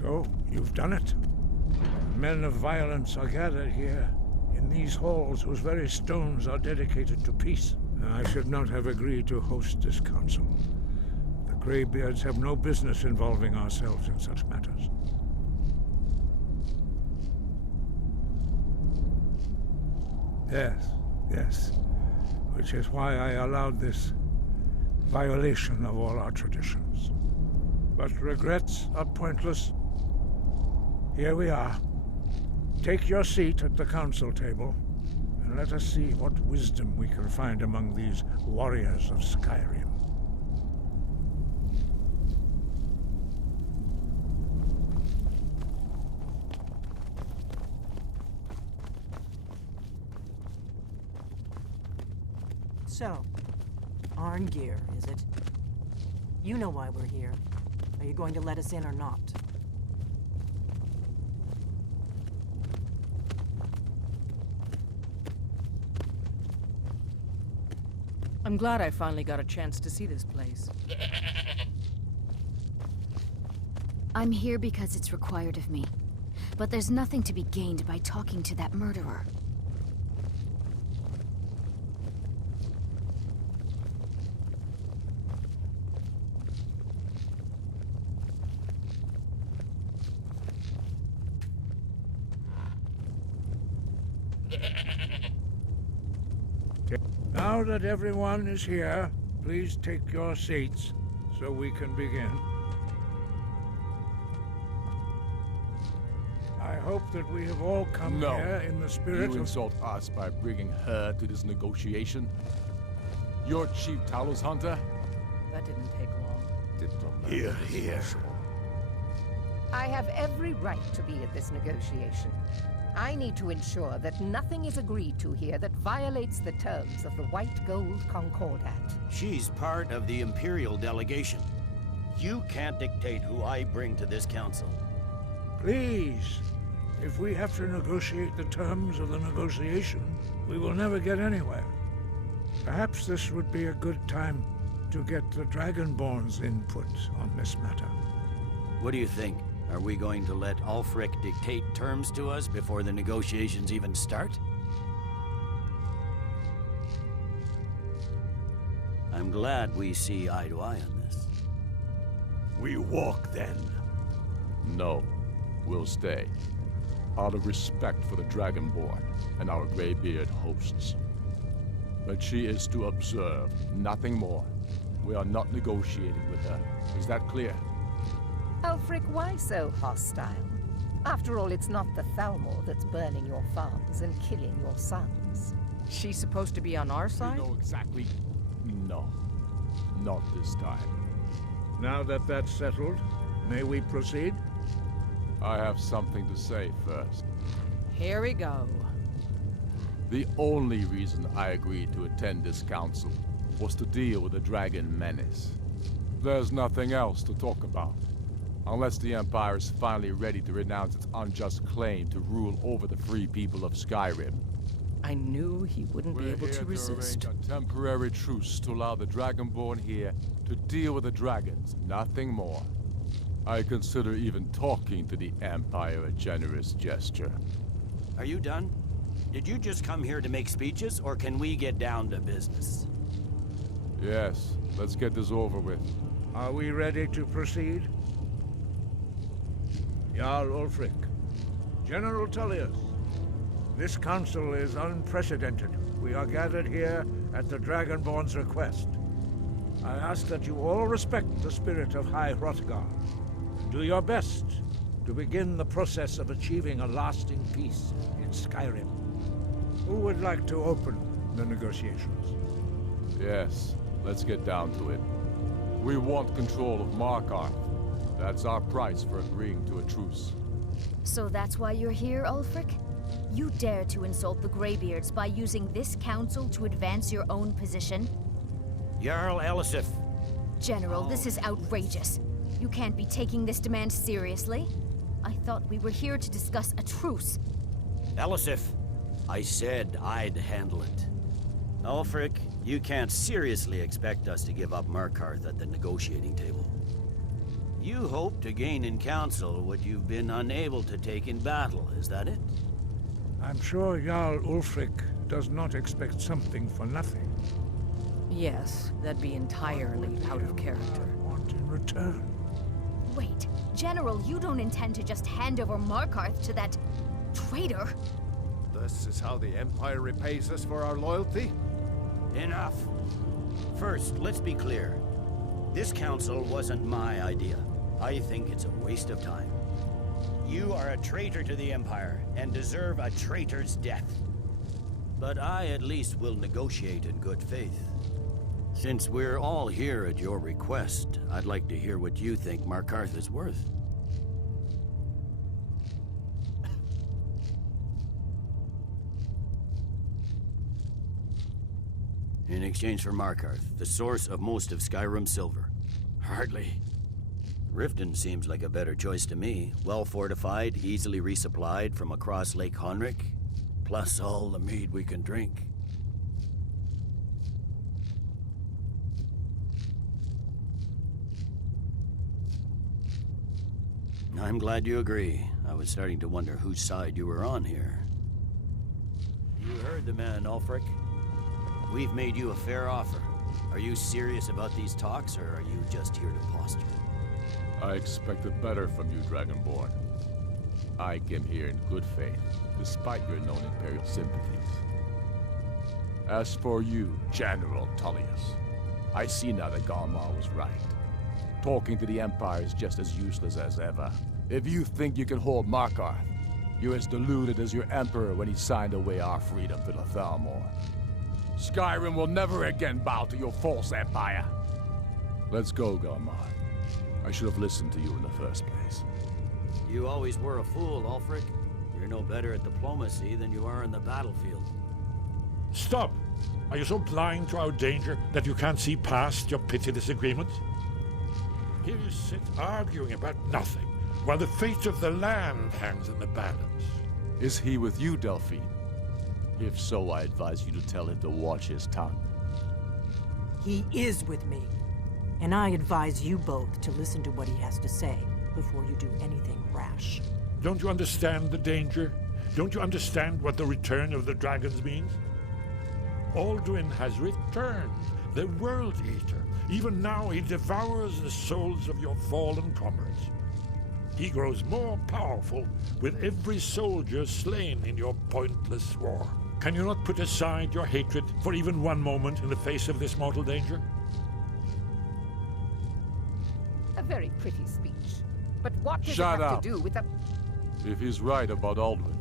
So, you've done it. Men of violence are gathered here, in these halls whose very stones are dedicated to peace. I should not have agreed to host this council. The Greybeards have no business involving ourselves in such matters. Yes. Which is why I allowed this violation of all our traditions. But regrets are pointless. Here we are. Take your seat at the council table, and let us see what wisdom we can find among these warriors of Skyrim. So, Arngeir, is it? You know why we're here. Are you going to let us in or not? I'm glad I finally got a chance to see this place. I'm here because it's required of me. But there's nothing to be gained by talking to that murderer. Now that everyone is here, please take your seats so we can begin. I hope that we have all come here in the spirit You insult us by bringing her to this negotiation? You're Chief Talos Hunter? That didn't take long. Here. I have every right to be at this negotiation. I need to ensure that nothing is agreed to here that violates the terms of the White Gold Concordat. She's part of the Imperial delegation. You can't dictate who I bring to this council. Please, if we have to negotiate the terms of the negotiation, we will never get anywhere. Perhaps this would be a good time to get the Dragonborn's input on this matter. What do you think? Are we going to let Ulfric dictate terms to us before the negotiations even start? I'm glad we see eye to eye on this. We walk then. No. We'll stay. Out of respect for the Dragonborn and our Greybeard hosts. But she is to observe, nothing more. We are not negotiating with her. Is that clear? Ulfric, why so hostile? After all, it's not the Thalmor that's burning your farms and killing your sons. She's supposed to be on our side? You know exactly... No. Not this time. Now that that's settled, may we proceed? I have something to say first. Here we go. The only reason I agreed to attend this council was to deal with the Dragon Menace. There's nothing else to talk about. Unless the Empire is finally ready to renounce its unjust claim to rule over the free people of Skyrim. I knew he wouldn't be able to resist. Arrange a temporary truce to allow the Dragonborn here to deal with the dragons, nothing more. I consider even talking to the Empire a generous gesture. Are you done? Did you just come here to make speeches, or can we get down to business? Yes, let's get this over with. Are we ready to proceed? Jarl Ulfric, General Tullius, this council is unprecedented. We are gathered here at the Dragonborn's request. I ask that you all respect the spirit of High Hrothgar. Do your best to begin the process of achieving a lasting peace in Skyrim. Who would like to open the negotiations? Yes, let's get down to it. We want control of Markarth. That's our price for agreeing to a truce. So that's why you're here, Ulfric? You dare to insult the Greybeards by using this council to advance your own position? Jarl Elisif. General, this is outrageous. You can't be taking this demand seriously. I thought we were here to discuss a truce. Elisif, I said I'd handle it. Ulfric, you can't seriously expect us to give up Markarth at the negotiating table. You hope to gain in council what you've been unable to take in battle, is that it? I'm sure Jarl Ulfric does not expect something for nothing. Yes, that'd be entirely out of character. Want in return? Wait, General, you don't intend to just hand over Markarth to that traitor? This is how the Empire repays us for our loyalty? Enough. First, let's be clear. This council wasn't my idea. I think it's a waste of time. You are a traitor to the Empire, and deserve a traitor's death. But I at least will negotiate in good faith. Since we're all here at your request, I'd like to hear what you think Markarth is worth. In exchange for Markarth, the source of most of Skyrim's silver. Hardly. Riften seems like a better choice to me. Well fortified, easily resupplied from across Lake Honric, plus all the mead we can drink. I'm glad you agree. I was starting to wonder whose side you were on here. You heard the man, Ulfric. We've made you a fair offer. Are you serious about these talks, or are you just here to posture? I expected better from you, Dragonborn. I came here in good faith, despite your known Imperial sympathies. As for you, General Tullius, I see now that Galmar was right. Talking to the Empire is just as useless as ever. If you think you can hold Markarth, you're as deluded as your Emperor when he signed away our freedom to the Thalmor. Skyrim will never again bow to your false empire. Let's go, Galmar. I should have listened to you in the first place. You always were a fool, Ulfric. You're no better at diplomacy than you are in the battlefield. Stop! Are you so blind to our danger that you can't see past your petty disagreements? Here you sit arguing about nothing, while the fate of the land hangs in the balance. Is he with you, Delphine? If so, I advise you to tell him to watch his tongue. He is with me. And I advise you both to listen to what he has to say before you do anything rash. Don't you understand the danger? Don't you understand what the return of the dragons means? Alduin has returned, the World Eater. Even now he devours the souls of your fallen comrades. He grows more powerful with every soldier slain in your pointless war. Can you not put aside your hatred for even one moment in the face of this mortal danger? A very pretty speech. But what does Shut it have up. to do with the... If he's right about Alduin,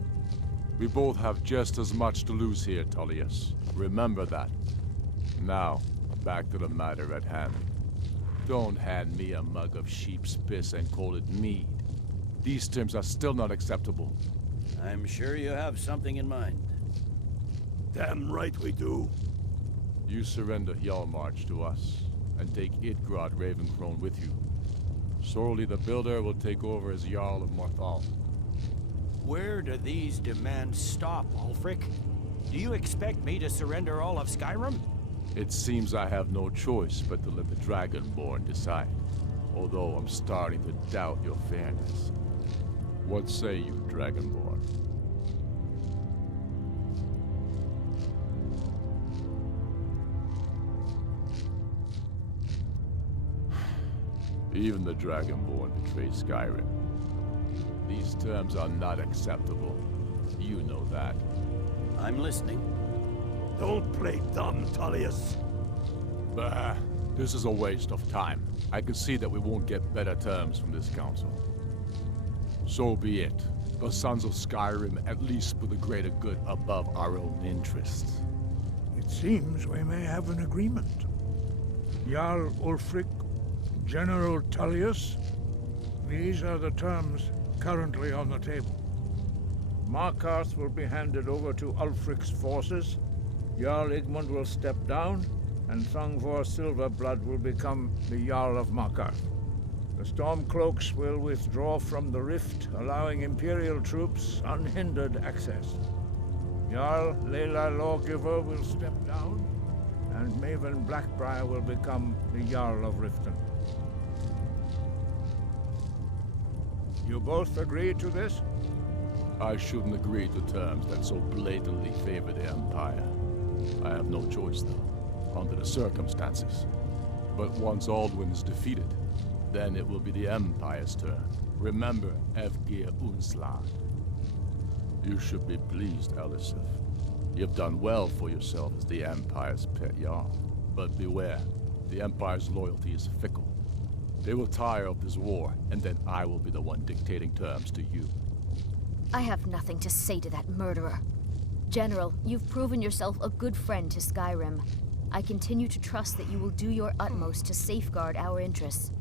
we both have just as much to lose here, Tullius. Remember that. Now, back to the matter at hand. Don't hand me a mug of sheep's piss and call it mead. These terms are still not acceptable. I'm sure you have something in mind. Damn right we do. You surrender Hjalmarch to us, and take Idgrod Ravencrone with you. Sorli the Builder will take over as Jarl of Morthal. Where do these demands stop, Ulfric? Do you expect me to surrender all of Skyrim? It seems I have no choice but to let the Dragonborn decide. Although I'm starting to doubt your fairness. What say you, Dragonborn? Even the Dragonborn betray Skyrim. These terms are not acceptable. You know that. I'm listening. Don't play dumb, Tullius. Bah, this is a waste of time. I can see that we won't get better terms from this council. So be it. The Sons of Skyrim at least put the greater good above our own interests. It seems we may have an agreement. Jarl Ulfric, General Tullius, these are the terms currently on the table. Markarth will be handed over to Ulfric's forces, Jarl Igmund will step down, and Thongvor Silverblood will become the Jarl of Markarth. The Stormcloaks will withdraw from the rift, allowing Imperial troops unhindered access. Jarl Layla Lawgiver will step down, and Maven Blackbriar will become the Jarl of Riften. You both agree to this? I shouldn't agree to terms that so blatantly favor the Empire. I have no choice, though, under the circumstances. But once Alduin is defeated, then it will be the Empire's turn. Remember Evgir Unslag. You should be pleased, Elisif. You've done well for yourself as the Empire's pet Jarl. But beware, the Empire's loyalty is fickle. They will tire of this war, and then I will be the one dictating terms to you. I have nothing to say to that murderer. General, you've proven yourself a good friend to Skyrim. I continue to trust that you will do your utmost to safeguard our interests.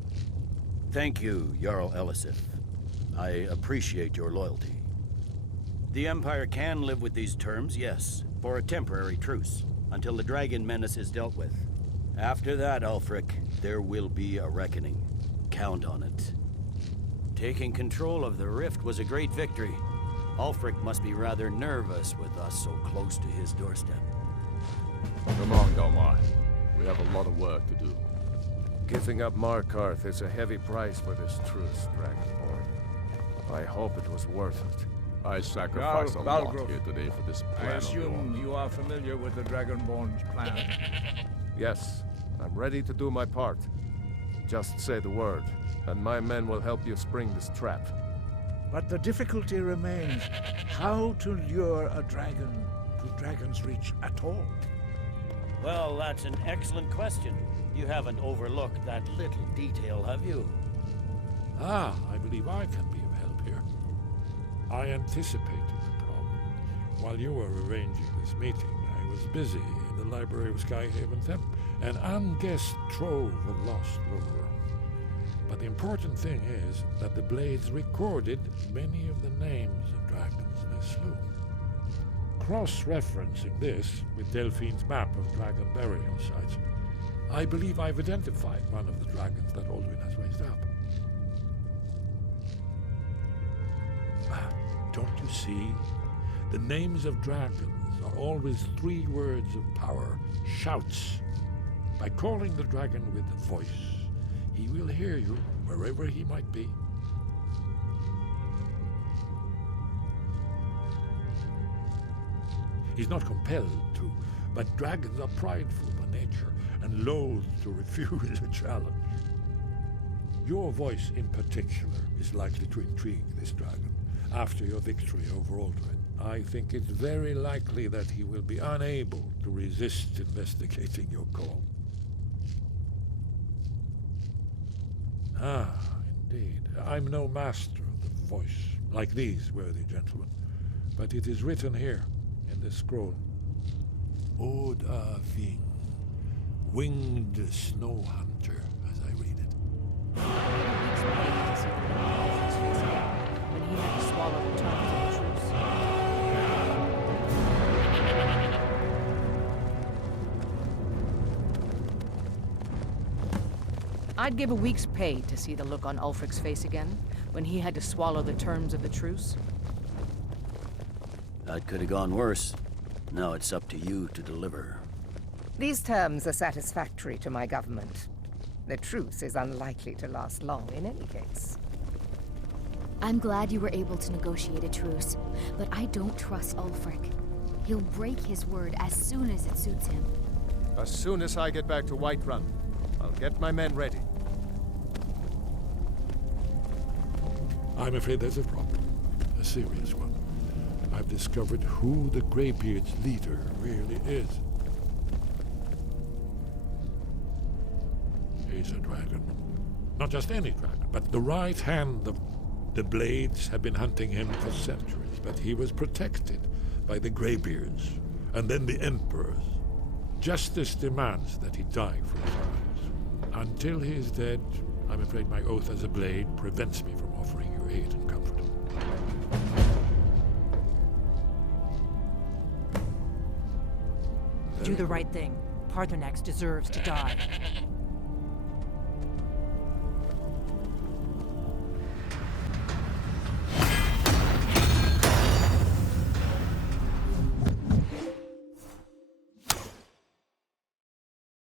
Thank you, Jarl Elisif. I appreciate your loyalty. The Empire can live with these terms, yes, for a temporary truce, until the dragon menace is dealt with. After that, Ulfric, there will be a reckoning. Count on it. Taking control of the rift was a great victory. Ulfric must be rather nervous with us so close to his doorstep. Come on, Galmar. We have a lot of work to do. Giving up Markarth is a heavy price for this truce, Dragonborn. I hope it was worth it. I sacrificed a lot Balgrove. here today for this I plan of assume yours. you are familiar with the Dragonborn's plan. Yes, I'm ready to do my part. Just say the word, and my men will help you spring this trap. But the difficulty remains how to lure a dragon to Dragon's Reach at all. Well, that's an excellent question. You haven't overlooked that little detail, have you? Ah, I believe I can be of help here. I anticipated the problem. While you were arranging this meeting, I was busy in the library of Skyhaven Temp, an unguessed trove of lost lore. But the important thing is that the Blades recorded many of the names of dragons they slew. Cross-referencing this with Delphine's map of dragon burial sites, I believe I've identified one of the dragons that Alduin has raised up. Don't you see? The names of dragons are always 3 words of power, shouts. By calling the dragon with a voice, he will hear you wherever he might be. He's not compelled to, but dragons are prideful by nature and loath to refuse a challenge. Your voice in particular is likely to intrigue this dragon after your victory over Alduin. I think it's very likely that he will be unable to resist investigating your call. Ah, indeed. I'm no master of the voice, like these worthy gentlemen, but it is written here in this scroll. Oda Ving, winged snow hunter, as I read it. When he had to swallow the terms of the truce. I'd give a week's pay to see the look on Ulfric's face again, when he had to swallow the terms of the truce. That could have gone worse. Now it's up to you to deliver. These terms are satisfactory to my government. The truce is unlikely to last long in any case. I'm glad you were able to negotiate a truce, but I don't trust Ulfric. He'll break his word as soon as it suits him. As soon as I get back to Whiterun, I'll get my men ready. I'm afraid there's a problem, a serious one. I've discovered who the Greybeard's leader really is. He's a dragon. Not just any dragon, but the right hand of the Blades have been hunting him for centuries, but he was protected by the Greybeards, and then the Emperors. Justice demands that he die for his crimes. Until he is dead, I'm afraid my oath as a Blade prevents me from offering you aid and comfort. Do the right thing. Parthenax deserves to die.